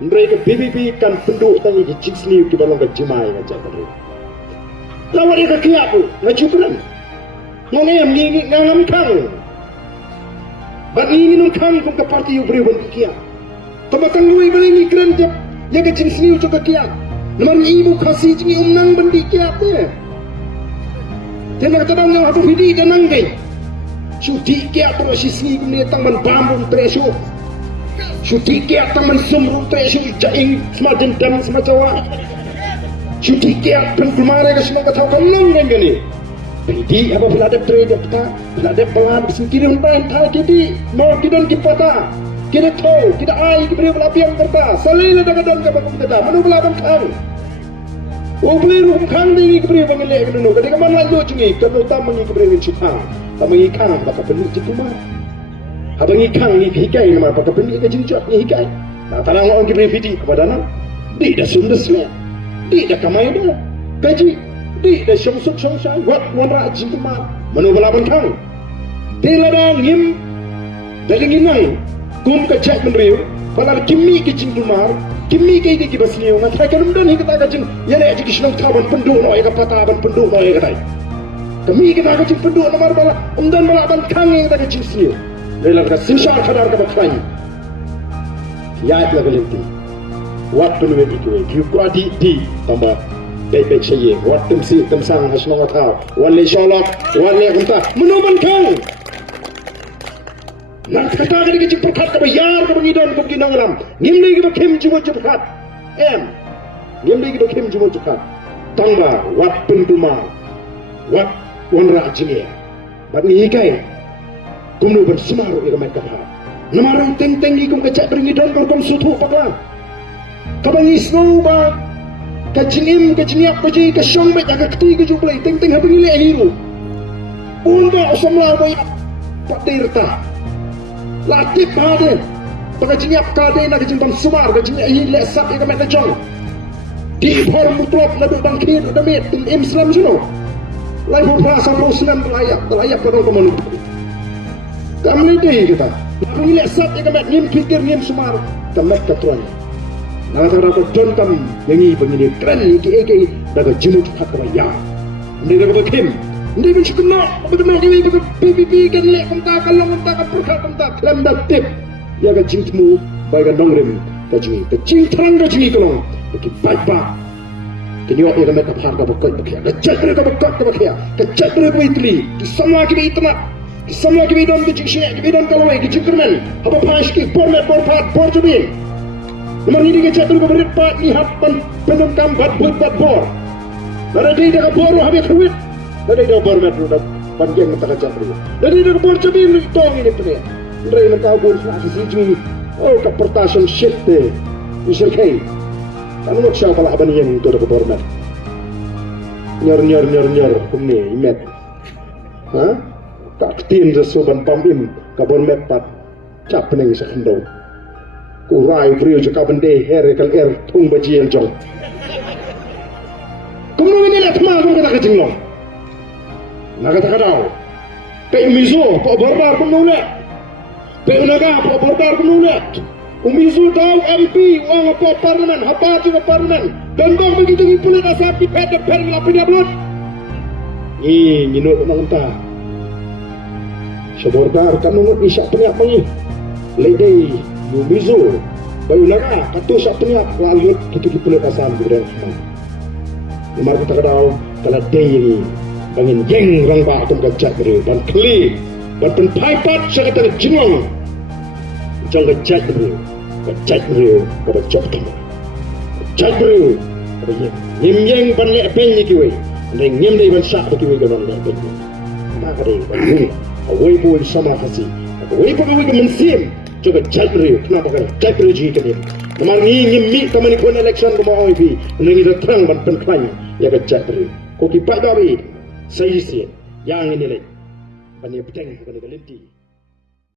mereka BBB kan penduk tanya ke cik seliu ke balong ke jemai aja kan. Lawan dia ke kiap tu, ngaji pelan. Ngam ni ngam kang. Bat ni nung kang kum ke parti yu beri ban kiap. Kebatang lui beli ni keren jap, ya ke cik seliu ke kiap. Naman ibu kasih cik nang bandi kiap dia. Jangan kata bang yang aku hidi dan nang deh. Suti kiap tu si seliu ni tang ban bambung tresu. Suti kiat teman semua tresu jaing semacam dam semacam suti kiat dan kemarin ke semua kata kenang kan gini jadi apabila ada trade kita bila ada pelan singkirin bain tak jadi mau kita dipata kita tahu kita ai kita beri pelapian kerta salila dagadon ke bakum kita manu belaban kang beli rumah kang ni kita beri bangelek ke dulu ketika mana lanjut cungi kalau tak mengi kita beri cipta tak mengi kang bakal penuh cipta abang ikan ni hikai nama apa kependi ke jinjat ni hikai. Nah, tanang orang kibri fiti kepada nak. Di dah sundesnya. Di dah kamai dah. Gaji. Di dah syamsut syamsai. Wat wanra jinjuma. Manu balaban kang. Di ladang ngim. Dari nginang. Kum kecek menriu. Palar kimi ke jinjumar. Kimi ke iki basniu. Ngatrai kanumdan hikata kajing. Yana aji kisnong taban penduk no eka pataban penduk no eka tai. Kami kita kajing penduk nomor bala. Umdan balaban kang yang kita kajing sniu. Lelah kita simsar kadar kita berkelahi. Ya itu lagi. Waktu lu itu, juga di tambah baik-baik saja. Waktu mesti temsang hasnong atau wali sholat, wali entah menuban kang. Nak kata kita kecik perkat kita bayar kita pengidon kita pengidon alam. Ngimli kita kem cuma cepat. Ngimli kita kem cuma cepat. Tambah waktu rumah, waktu wanra jengir. Bagi ikai. Kumnu bersemaru ika mereka ha. Namarang teng-teng ni kum kecak beringidon kum sutu paklan. Kabang isno ba kajingim kajiniap kaji ka syombe jaga keti ka juplay teng-teng ha bengile hiru. Unda osamla boy patirta. Latip hade. Pakajiniap kade na kajintam sumar kajiniap hile sap ika mereka jong. Di bor mutlak ladu bangkir damit tim Islam juno. Lai berasa Muslim layak pada teman. Kami ni kita. Aku ni lesat yang kami ngim fikir ngim semar. Kami ketuan. Nak kata aku don kami yang ini begini keren iki daga jemut hak raya. Ini daga bekim. Ini pun sekenak. Betul-betul ini daga PPP kan lek kumta kalong kumta kapurka kumta klem datip. Ya ka jingtmu baik ka nongrim ka jingi. Ka jing terang ka jingi kalong. Bagi baik ba. Kini awak yang kami kapar ka bakot bakia. Ka jatri ka bakot ka bakia. Ka jatri ka itri. Ki semua kita itna. Semua kibidon kecik syek, kibidon kalawai, kecik kermen. Apa paski, porlet, porpat, porjubin. Nomor ini kecik dulu keberit pat, lihat penungkam bat buat bat bor. Dari dia ke bor, habis keruit. Dari dia bor metro, panjang mentah kacang dulu. Dari dia ke bor jubin, tong ini penih. Dari mentah bor, nak sisi oh, kepertasan shit deh. Michel Kay. Kamu nak siapa lah abang yang itu ada ke bor met. Nyor, kumni, imet. Hah? Tak tin sesuban pamim kabon mepat cap pening sekendau kurai brio juga bende here kal tung bajiel jong kumno ini nak ma kum kata kejinglong nak kata kadau pe mizo po barbar kumno ne pe unaga po barbar kumno ne umizo tahu MP wang po parlemen habati ke parlemen dendong begitu ngipulit asap di pede per ngelapinya blood nyinut nangta Sebordar kamu ngut isyak peniak pengi. Lady Yumizu bayu naga katu sak peniak lalut gitu dipulut asam gudang semua. Umar kita kadau kala day ini bangin jeng rang ba tum kacak beri dan kli dan penpaipat sekata jingong. Jang kacak beri ka bacok kamu. Kacak beri ka nyem ban le pen ni kiwe. Ndeng nyem dei ban sak kiwe ka ban le pen. Maka dei ban away pun sama kasih. Away pun away kemensim. Coba jadri. Kenapa kan? Jadri jika ni. Kemarin ni nyemi kami ni pun election rumah OIP. Ini kita terang ban penklanya. Ya ke jadri. Kau kipak dari. Saya sih. Yang ini lagi. Bani peteng. Bani kelinti.